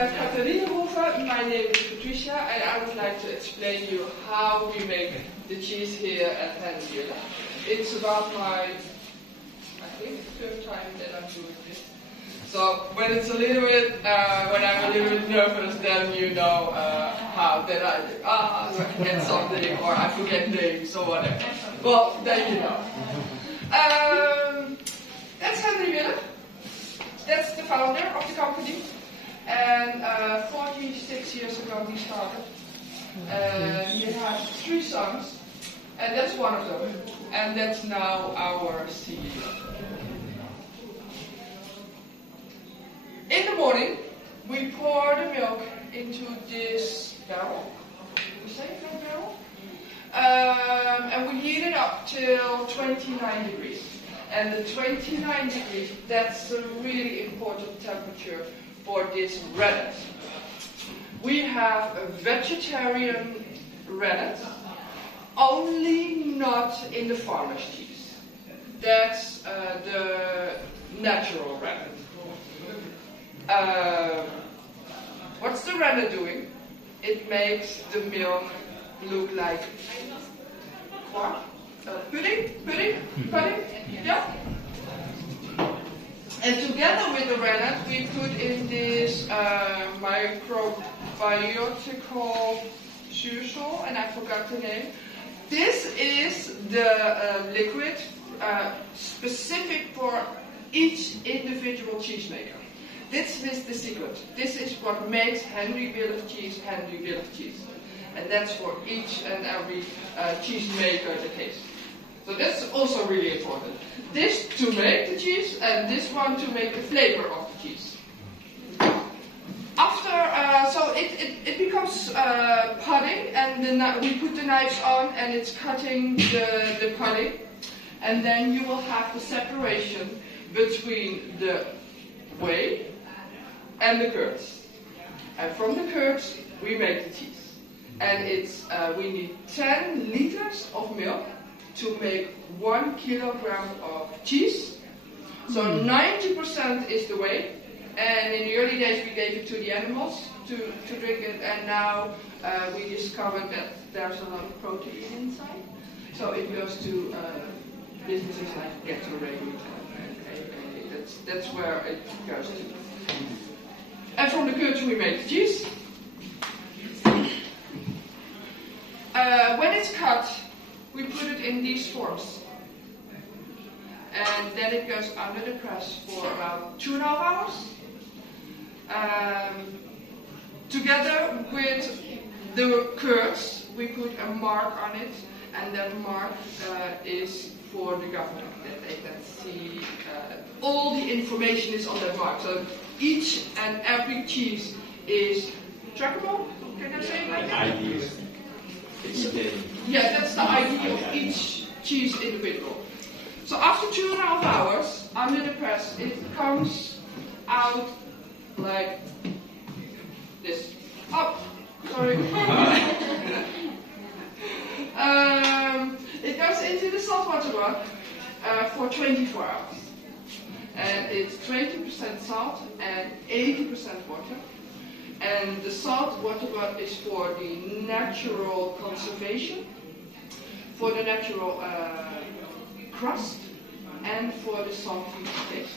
My name is Patricia, and I would like to explain to you how we make the cheese here at Pembuatan. It's about my, I think, third time that I'm doing this. So when it's a little bit, when I'm a little bit nervous, then you know how that I forget something or I forget names or whatever. Well, then you know. That's Henry Willem. That's the founder of the company. And 46 years ago he started. He had 3 sons, and that's one of them. And that's now our CEO. In the morning, we pour the milk into this barrel. We say milk barrel? And we heat it up till 29 degrees. And the 29 degrees, that's a really important temperature for this rennet. We have a vegetarian rennet, only not in the farmer's cheese. That's the natural rennet. What's the rennet doing? It makes the milk look like pudding, yeah. And together with the rennet, we put in this microbiological zuursel, and I forgot the name. This is the liquid specific for each individual cheesemaker. This is the secret. This is what makes Henry Willem cheese Henry Willem cheese. And that's for each and every cheesemaker the case. So that's also really important. This to make the cheese, and this one to make the flavor of the cheese. After, so it becomes pudding, and then we put the knives on, and it's cutting the pudding. And then you will have the separation between the whey and the curds. And from the curds, we make the cheese. And it's we need 10 liters of milk to make 1 kilogram of cheese. So 90% is the whey. And in the early days we gave it to the animals to drink it. And now we discovered that there's a lot of protein inside. So it goes to businesses like Gatorade and that's where it goes to. And from the curds we make the cheese. When it's cut, we put it in these forms. And then it goes under the press for about 2.5 hours. Together with the curds, we put a mark on it, and that mark is for the government, that they can see all the information is on that mark. So each and every cheese is trackable, can I say it like that? Yeah, that's the ID of each cheese individual. So after 2.5 hours under the press, it comes out like this. Oh, sorry. It goes into the saltwater bath for 24 hours. And it's 20% salt and 80% water. And the salt water bath is for the natural conservation, for the natural crust, and for the salty taste.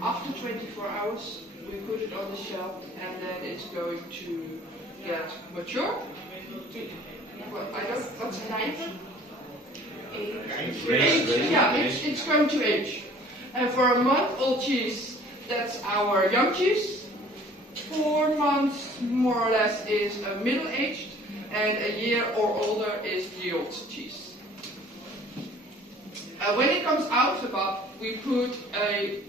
After 24 hours, we put it on the shelf, and then it's going to get mature. What's an age? Yeah, it's going to age. And for a month-old cheese, that's our young cheese. 4 months, more or less, is a middle-aged, and a year or older is the old cheese. When it comes out the bath, we put a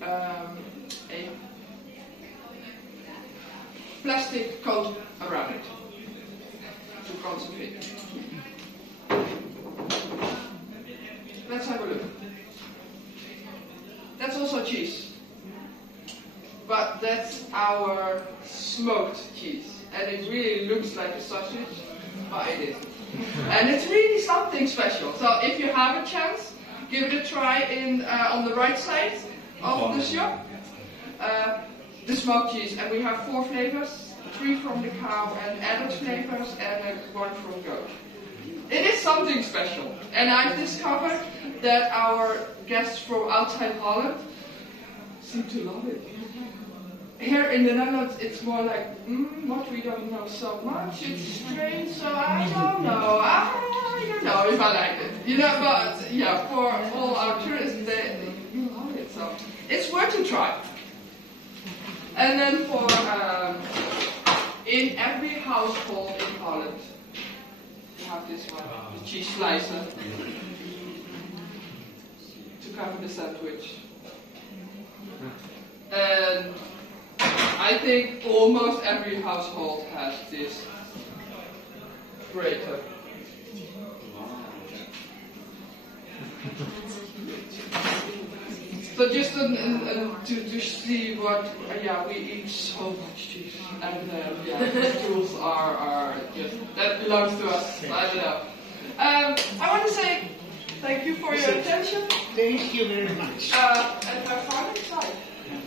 plastic coat around it to conserve it. Let's have a look. That's also cheese. But that's our smoked cheese. And it really looks like a sausage, but it isn't. And it's really something special. So if you have a chance, give it a try on the right side of the shop. The smoked cheese. And we have 4 flavors. 3 from the cow and added flavors, and 1 from goat. It is something special, and I've discovered that our guests from outside Holland seem to love it. Here in the Netherlands, it's more like, what, we don't know so much, it's strange, so I don't know if I like it. You know, but yeah, for all our tourists, they love it, so it's worth a try. And then for, in every household in Holland, you have this one, the cheese slicer, to cover the sandwich. And I think almost every household has this grater. So just to see what, we eat so much cheese, and the tools are just, that belongs to us, I don't know. I want to say thank you for your attention. Thank you very much. And have fun inside.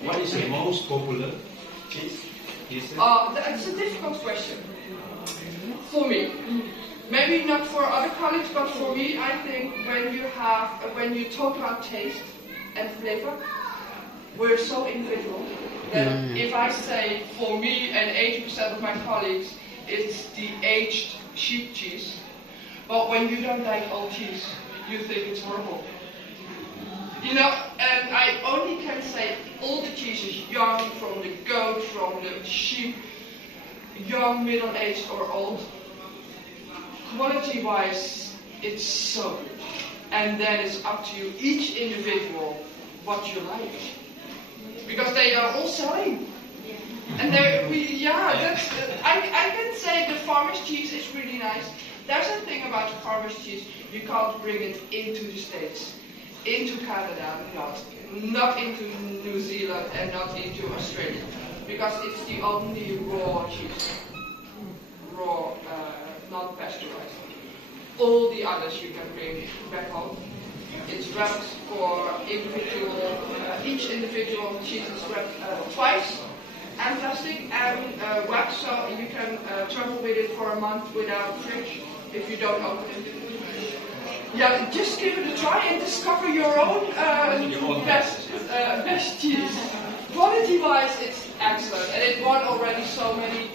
What is the most popular cheese? That's a difficult question. For me. Maybe not for other colleagues, but for me, I think when you talk about taste and flavor, we're so individual that if I say for me and 80% of my colleagues, it's the aged sheep cheese, but when you don't like old cheese, you think it's horrible. You know, and I only can say all the cheeses, young, from the goat, from the sheep, young, middle-aged or old, quality-wise, it's so good. And then it's up to you, each individual, what you like. Because they are all selling. And I can say the farmer's cheese is really nice. There's a thing about the farmer's cheese, you can't bring it into the States. Into Canada, not into New Zealand and not into Australia, because it's the only raw cheese, not pasteurized. All the others you can bring back home. It's wrapped for individual, each individual cheese is wrapped twice, and plastic and wax, so you can travel with it for a month without fridge if you don't open it. Yeah, just give it a try and discover your own best cheese. Quality-wise, it's excellent, and it won already so many